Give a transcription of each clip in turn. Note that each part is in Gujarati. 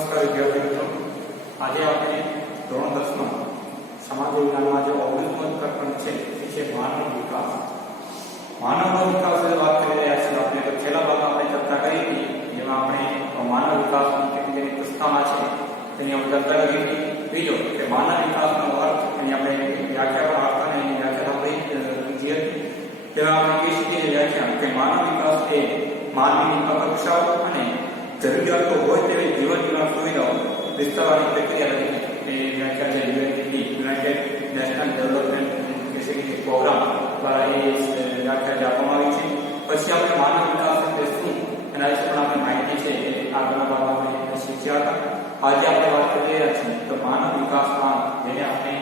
નમસ્કાર વિદ્યાર્થી મિત્રો, આજે આપણે ધોરણ 10 માં સમાજ વિજ્ઞાનમાં જે 19મો પ્રકરણ છે એ છે માનવ વિકાસ. માનવનો વિકાસ વિશે વાત કરી રહ્યા છીએ. આપણે તો છેલ્લા ભાગમાં આપણે ચર્ચા કરી હતી, જેમાં આપણે માનવ વિકાસની કેટલીક પુસ્તકમાં છે તેની આપણે ચર્ચા કરી હતી. બીજો કે માનવ વિકાસનો અર્થ એની આપણે વ્યાખ્યા પણ આપતા એની વ્યાખ્યા આપણી જે હતી તેમાં આપણે કહી શકીએ વ્યાખ્યા કે માનવ વિકાસ એ માનવીની અપેક્ષાઓ અને જરૂરિયાતો હોય તેવી જીવન જીવન સુવિધાઓ વિસ્તારવાની પ્રક્રિયા રહી છે. એ વ્યાખ્યા છે યુનાઇટેડ નેશનલ ડેવલપમેન્ટ પ્રોગ્રામ દ્વારા એ વ્યાખ્યા આપવામાં આવી છે. પછી આપણે માનવ વિકાસ એટલે શું એના વિશે પણ આપણે માહિતી છે એ આગળના ભાગમાં આપણે શીખ્યા હતા. આજે આપણે વાત કરી રહ્યા છીએ તો માનવ વિકાસમાં જેને આપણે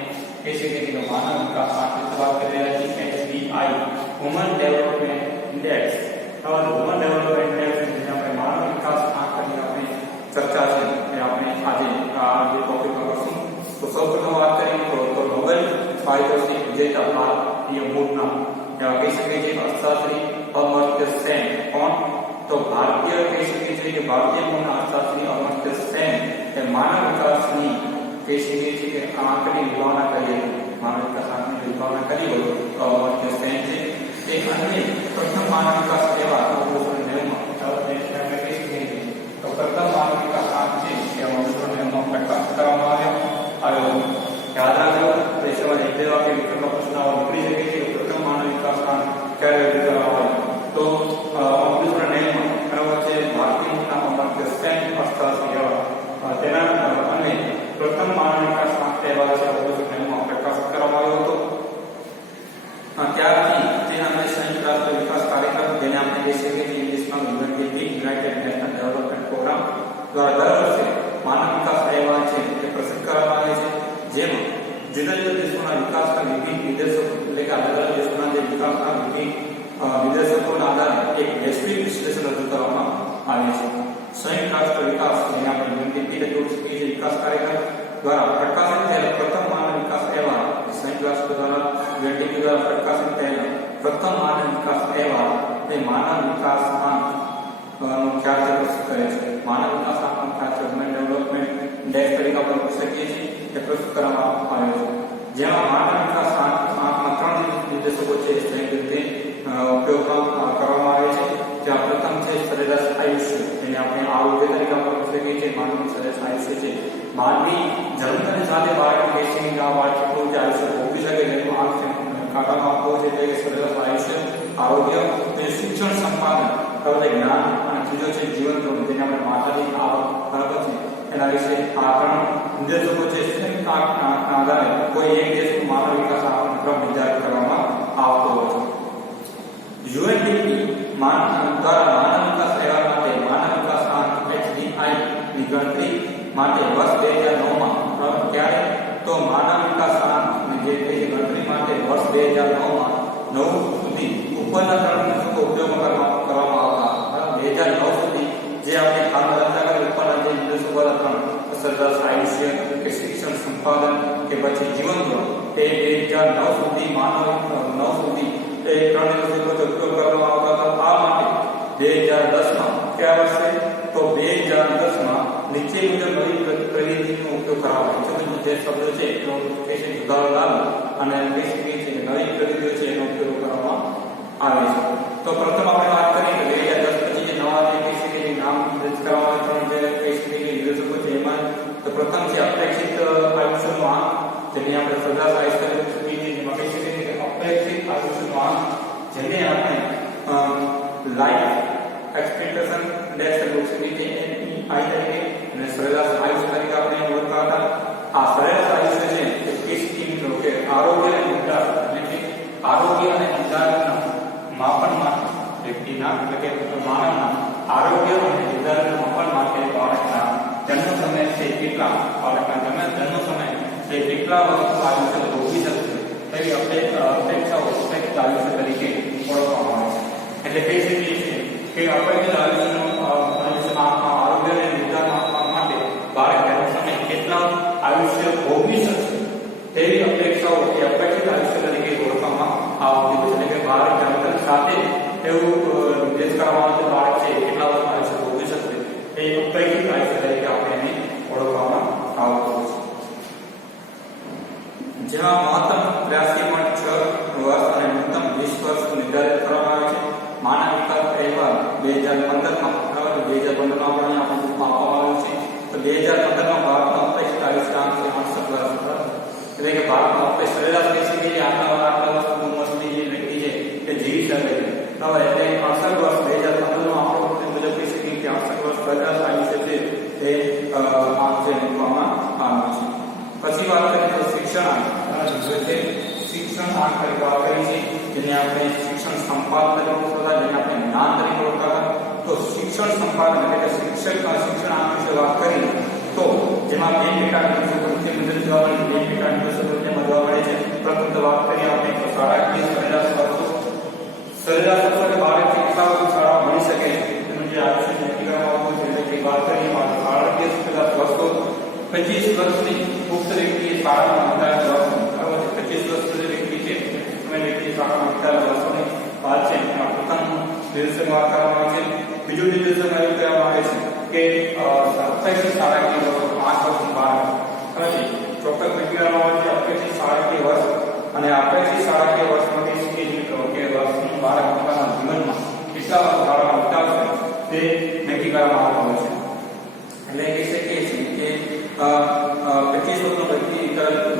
કહી શકીએ કે માનવ વિકાસમાં વાત કરી રહ્યા છીએ HDI human development index. Human development index જેને આપણે માનવ વિકાસ આંકની આપણે ચર્ચા છે એ આપણે આજે આ જે ટોપિક પર કરશું. તો સૌપ્રથમ વાત કરીએ તો નોબેલ પારિતોષિક વિજેતા ભારતીય મૂળના એવા કહી શકીએ છીએ અર્થશાસ્ત્રી અમર્ત્ય સેન. કોણ? તો ભારતીય કહી શકીએ છીએ કે ભારતીય મૂળના અર્થશાસ્ત્રી અમર્ત્ય સેન એ માનવ વિકાસની કહી શકીએ છીએ કે આંકની વિભાવના કરી હતી. માનવ વિકાસ આંકની વિભાવના કરી હોય તો અમર્ત્ય સેન છે. તે અન્ય પ્રથમ માનવ વિકાસ એવા 1990 માં કહી શકીએ તો પ્રથમ માનવ વિકાસ આંક છે એ 1990 માં પ્રકાશિત કરવામાં આવ્યો. યાદ રાખજો પરીક્ષામાં એક બે વાક્ય વિકલ્પના પ્રશ્નો નીકળી શકે છે. પ્રથમ માનવ વિકાસ આંક ક્યારે રજૂ કરવામાં આવ્યો તો 1990 માં બરાબર છે. ભારતીય અમર્ત્ય સેન અર્થશાસ્ત્રી તેના અને પ્રથમ માનવ વિકાસ આંક તહેવાર છે 1990 માં પ્રકાશિત કરવામાં આવ્યો હતો. ત્યારથી તેના સંયુક્ત રાષ્ટ્ર વિકાસ કાર્યક્રમ જેને આપણે કહી શકીએ છીએ ઇંગ્લિશમાં યુનાઇટેડ નેશનલ ડેવલપમેન્ટ પ્રોગ્રામ દ્વારા દર વર્ષે માનવ વિકાસ અહેવાલ છે તે પ્રસિદ્ધ કરવામાં આવે છે. જેમાં જુદા જુદા દેશોના વિકાસના વિવિધ નિર્દેશકો એટલે કે અલગ અલગ દેશોના જે વિકાસના વિવિધ નિર્દેશકોના આધારે એક વૈશ્વિક વિશ્લેષણ રજૂ કરવામાં આવે છે. સંયુક્ત રાષ્ટ્ર વિકાસ જેને આપણે યુએનડીપી વિકાસ કાર્યક્રમ દ્વારા પ્રકાશિત થયેલ પ્રથમ માનવ વિકાસ અહેવાલ સંયુક્ત રાષ્ટ્ર દ્વારા યુએનડીપી દ્વારા પ્રકાશિત થયેલ પ્રથમ માનવ વિકાસ અહેવાલ એ માનવ વિકાસ આંક નો ખ્યાલ પ્રસ્તુત કરે છે. માનવ વિકાસ આંકનો ખ્યાલ હ્યુમન ડેવલપમેન્ટ ઇન્ડેક્સ તરીકે આપણે પૂછી શકીએ છીએ તે પ્રસ્તુત કરવામાં આવ્યો છે. જેમાં માનવ વિકાસ આંકના ત્રણ નિર્દેશકો છે સંયુક્ત રીતે ઉપયોગમાં કરવામાં આવે છે. જ્યાં પ્રથમ છે સરેરાશ આયુષ્ય જેને આપણે આરોગ્ય તરીકે આપણે પૂછી શકીએ છીએ. માનવનું સરેરાશ આયુષ્ય છે. માનવી જન્મતાની સાથે બાળકને કહી શકીએ કે આ બાળક કેટલું જે આયુષ્ય ભોગવી શકે તેનું આંક કાઢવામાં આપવો છે એટલે કે સરેરાશ આયુષ્ય, આરોગ્ય, શિક્ષણ સંપાદન, જ્ઞાન અને ત્રીજો છે જીવન ધોરણ જેને આપણે માતાની આવક બરાબર છે એના વિશે આ ત્રણ નિર્દેશકો છે. સંયુક્ત આંકના આધારે કોઈ એક દેશનું માનવ વિકાસ આંકનો ક્રમ નિર્ધારિત કરવામાં આવતો હોય છે. યુએનડીપી દ્વારા માનવ વિકાસ અહેવાલ માટે માનવ વિકાસ આંક HDI ની ગણતરી માટે વર્ષ 2009 માં ક્યારે તો માનવ વિકાસ આંક જે ગણતરી માટે વર્ષ 2009 માં 9 સુધી ઉપરના ત્રણ નિર્દેશકો ઉપયોગમાં કરવામાં આવતા. 2009 સુધી જે આપણે હાલમાં ચર્ચા કરી ઉપરના જે નિર્દેશકો હતા ત્રણ સરેરાશ આયુષ્ય કે શિક્ષણ સંપાદન કે પછી જીવન ધોરણ તે 2009 સુધી એ ત્રણ નિર્દેશકો ઉપયોગ કરવામાં આવતા હતા. આ માટે 2010 માં કયા વર્ષે તો 2010 માં નીચે મુજબ નવી પ્રવિધિનો ઉપયોગ કરવામાં આવ્યો છે. જે શબ્દ છે એનો કહે છે સુધારો અને કહી શકીએ છીએ કે નવી પ્રવિધિઓ છે એનો ઉપયોગ કરવામાં આવે છે. તો પ્રથમ આપણે વાત કરીએ કે 2010 પછી જે નવા જે કહી શકીએ કે નામ નિર્દેશ કરવામાં ત્રણ જે કહી શકીએ કે નિર્દેશકો છે એમાં તો પ્રથમ છે અપેક્ષિત આયુષ્યનો આંક જેને આપણે સરેરાશ આયુષ્ય તરીકે કહી શકીએ. જેમાં કહી શકીએ કે અપેક્ષિત આયુષ્યનો આંક જેને આપણે લાઈફ એક્સપેક્ટેશન ઇન્ડેક્સ તરીકે કહી શકીએ તરીકે અને સરેરાશ આયુષ્ય તરીકે આપણે ઓળખતા હતા. આ સરેરાશ આયુષ્ય છે તે કહી શકીએ મિત્રો કે આરોગ્ય અને નિદાન એટલે કે આરોગ્ય અને નિદાનના માપન માટે વ્યક્તિના એટલે કે માનવના આરોગ્ય અને નિદાનના માપન માટે બાળકના જન્મ સમય છે કેટલા બાળકના જન્મ સમય છે કેટલા વર્ષ આયુષ્ય ભોગવી શકશે તેવી અપેક્ષાઓ અપેક્ષિત આયુષ્ય તરીકે ઓળખવામાં આવે છે. એટલે કહી શકીએ છીએ કે અપેક્ષિત આરોગ્ય અને નિદાન આપવા માટે બાળક જન્મ સમય કેટલા આયુષ્ય ભોગવી શકશે તેવી અપેક્ષાઓ એ અપેક્ષિત આયુષ્ય તરીકે ઓળખવામાં આવતી હોય છે. એટલે કે બાળક જન્મ સાથે એવું નિર્દેશ કરવામાં આવે બાળક છે કેટલા વર્ષ આયુષ્ય ભોગવી શકશે એ અપેક્ષિત આયુષ્ય તરીકે આપણે એને 2015માં બરાબર 2015માં આપણે અહીંયા બુકમાં આપવામાં આવ્યું છે. તો 2015માં ભારતનો અપેક્ષિત આયુષ્કાળ છે 68 વર્ષ બરાબર. એટલે કે ભારતનો અપેક્ષિત સરેરાશ બેસી ગઈ આટલા વર્ષની ઉંમરની જે વ્યક્તિ છે તે જીવી શકે છે બરાબર. એટલે 68 વર્ષ 2015માં આપણો મુજબ કહી શકીએ કે 68 વર્ષ સરેરાશ આયુષ્ય છે તે આંકડે મૂકવામાં આવ્યું છે. પછી વાત કરીએ તો શિક્ષણ શિક્ષણ આંક તરીકે વાત કરી છે જેને આપણે શિક્ષણ સંપાદન તરીકે ઓળખતા જેને આપણે જ્ઞાન તરીકે ઓળખતા. તો શિક્ષણ સંપાદન એટલે કે શિક્ષણ આંક વિશે વાત કરી તો જેમાં બે પેટાની પ્રવૃત્તિ મુજબ જોવા મળે બે પેટાની પ્રવૃત્તિમાં જોવા મળે છે. પ્રથમ તો વાત કરીએ આપણે તો શાળાકીય સરેરાશ વર્ષો સરેરાશ વર્ષો એટલે બાળકને કેટલા વર્ષ શાળા ભણી શકે એનું જે આયુષ્ય નક્કી કરવામાં આવતું છે. એટલે કે વાત કરીએ શાળાકીય સરેરાશ વર્ષો 25 વર્ષની પુખ્ત વ્યક્તિએ શાળામાં વિતાવેલા વર્ષો બરાબર છે. 25 વર્ષ સુધી વ્યક્તિ છે તમે વ્યક્તિ શાળામાં વિતાવેલા વર્ષોની વાત છે એમાં પોતાનું નિદર્શન વાત કરવામાં આવે છે. બીજું નિદર્શન એવું કહેવામાં આવે છે કે 28 શાળાકીય વર્ષો 5 વર્ષનું બાળક પછી ચોક્કસ નક્કી કરવામાં આવે છે 28 શાળાકીય વર્ષ અને 28 શાળાકીય વર્ષમાંથી શીખી મિત્રો કે વર્ષનું બાળક પોતાના જીવનમાં કેટલા વર્ષ શાળામાં વિતાવશે તે નક્કી કરવામાં આવતું હોય છે. એટલે કહી શકીએ છીએ કે 25 વર્ષનો વ્યક્તિ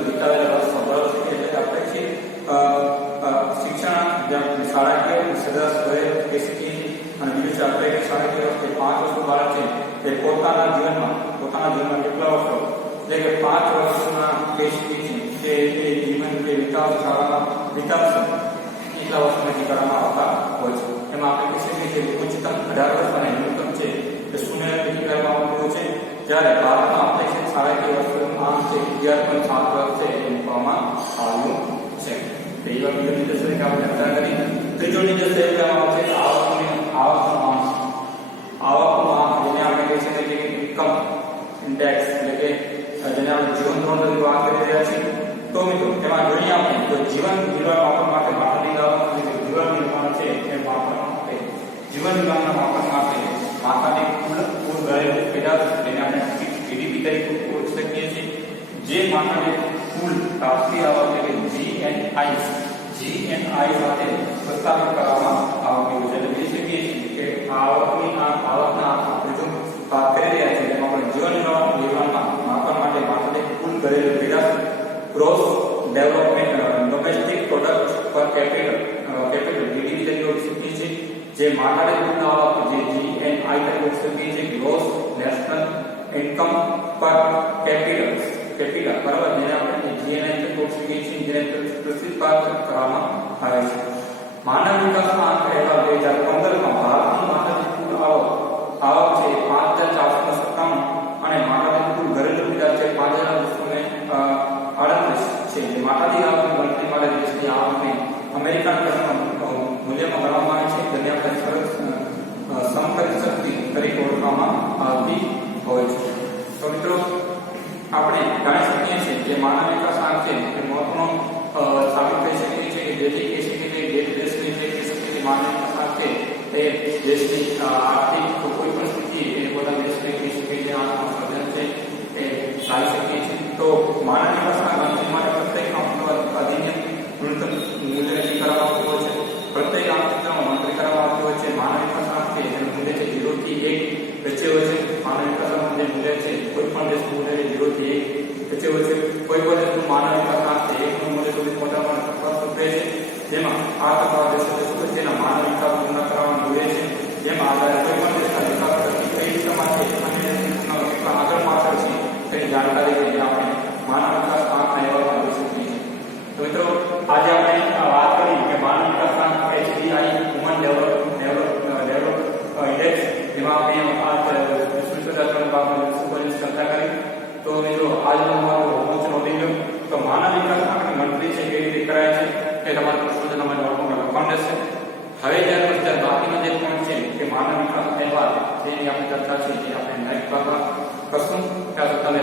વિતાવેલા વર્ષ બરાબર છે. એટલે આપણે શિક્ષણ શાળાકીય સરેરાશ વયે કહી શકીએ છીએ. અને બીજું છે આપણે શાળાકીય વર્ષ 5 વર્ષનું બાળક છે તે પોતાના જીવનમાં કેટલા વર્ષો એટલે કે 5 વર્ષના કહી શકીએ છીએ કે એ જીવન જે શાળામાં વિતાવશે એટલા વર્ષ નક્કી કરવામાં આવતા હોય છે. એમાં આપણે કહી શકીએ છીએ ઉચ્ચતમ 18 વર્ષ અને ન્યૂનતમ છે તે 0 નક્કી કરવામાં આવતું હોય છે. જ્યારે ભારતમાં આપણે શાળાકીય વર્ષનું આંક છે 11.7 વર્ષ છે એ મૂકવામાં આવ્યું છે. પહેલા બીજો નિર્દેશ તરીકે આપણે ચર્ચા કરી. ત્રીજો નિર્દેશ એ કહેવામાં આવે છે આવકનું આંક જેને આપણે કહી શકીએ કે ઇન્કમ ઇન્ડેક્સ એટલે કે જેને આપણે જીવન ધોરણ તરીકે વાત કરી રહ્યા છીએ. તો મિત્રો એમાં જોઈએ આપણે તો જીવન માપન માટે માપનની આવક એટલે જીવન નિર્માણ છે એ માપન માટે જીવન નિર્માણના માપન માટે માથાની કુલ ઘરેલું પેદાશ જેને આપણે જીડીપી તરીકે ઓળખી શકીએ છીએ. જે માથાની કુલ રાષ્ટ્રીય આવક એટલે GNI સાથે પ્રસ્તાવિત કરવામાં આવતી હોય છે. એટલે કહી શકીએ છીએ કે આવકના આપણે જો વાત કરી રહ્યા છીએ એમાં આપણે જીવન નિર્માણના માપન માટે માથાની કુલ ઘરેલું પેદાશ ગ્રોસ ડેવલપમેન્ટ ડોમેસ્ટિક પ્રોડક્ટ પર કેપિટલ GDP તરીકે ઓળખી શકીએ છીએ. જે માથાની કુલ આવક જે GNI તરીકે ઓળખી શકીએ છીએ ગ્રોસ નેશનલ ઇન્કમ પર કેપિટલ બરાબર જેને આપણે GNI તરીકે ઓળખી શકીએ છીએ જેને પ્રતિપાદિત કરવામાં આવે છે. માનવ વિકાસના આંક અહેવાલ 2015માં ભારતની માથાની કુલ આવક છે 5497 અને માથાની કુલ ઘરેલું પેદાશ છે 5238 છે. જે માથાની આવકની ગણતરી માટે દેશની આવકને અમેરિકન મૂલ્યમાં ગણવામાં આવે છે જેને આપણે સંકલિત શક્તિ તરીકે ઓળખવામાં આવતી હોય છે. તો મિત્રો આપણે જાણી શકીએ છીએ કે માનવ વિકાસ આંક છે એ મહત્વનો સાબિત થઈ શકે છે કે જેથી કહી શકીએ કે જે દેશની જે કહી શકીએ કે માનવ વિકાસ આંક છે તે દેશની આર્થિક કોઈ પણ સ્થિતિ એ બધા દેશને કહી શકીએ કે આંકનું સર્જન છે એ લાવી શકીએ છીએ. તો માનવ વિકાસ આંક ગણતરી માટે પ્રત્યેક અધિનિયમ ન્યૂનતમ મૂલ્ય નક્કી કરવામાં આવતું હોય છે. પ્રત્યેક આંકડામાં ગણતરી કરવામાં આવતી હોય છે. માનવ વિકાસ આંક છે જેનું મૂલ્ય છે 0 થી 1 વચ્ચે હોય છે. માનવ વિકાસ આંકનું જે મૂલ્ય છે કોઈ પણ દેશનું મૂલ્ય 0 થી 1 વચ્ચે હોય છે. કોઈ પણ દેશનું માનવ વિકાસ આંક છે 1 નું મૂલ્ય સુધી પહોંચવામાં સૂચવે છે. જેમાં આ તમારા દેશો તેના માનવ વિકાસ પૂર્ણ કરવાનું જોઈએ છે. જેમાં આધારે કોઈ પણ દેશના વિકાસ પ્રતિ કઈ દિશામાં છે અને દેશના કેટલા આગળ પાછળ છે તેની જાણકારી લઈને આપણે માનવ વિકાસ આંકના અહેવાલમાં જોઈ શકીએ છીએ. તો મિત્રો આજે આપણે વાત કરી કે માનવ વિકાસ આંક HDI હ્યુમન ડેવલપમેન્ટ ઇન્ડેક્સ જેમાં આપણે આ વિશ્વસદાત્મક ભાગમાં ચર્ચા કરી. તો મિત્રો આજનો અમારો હોમવર્ક નોંધી લો. તો માનવ વિકાસ આંકની ગણતરી છે કેવી રીતે કરાય છે એ તમારા પ્રશ્નો તમારે નોટબુકમાં લખવાનું રહેશે. હવે ત્યાર બાકીનો જે પોઈન્ટ છે કે માનવ વિકાસ અહેવાલ જેની આપણે ચર્ચા છે જે આપણે નેક્સ્ટ ભાગમાં કરશું. ત્યાં સુધી તમે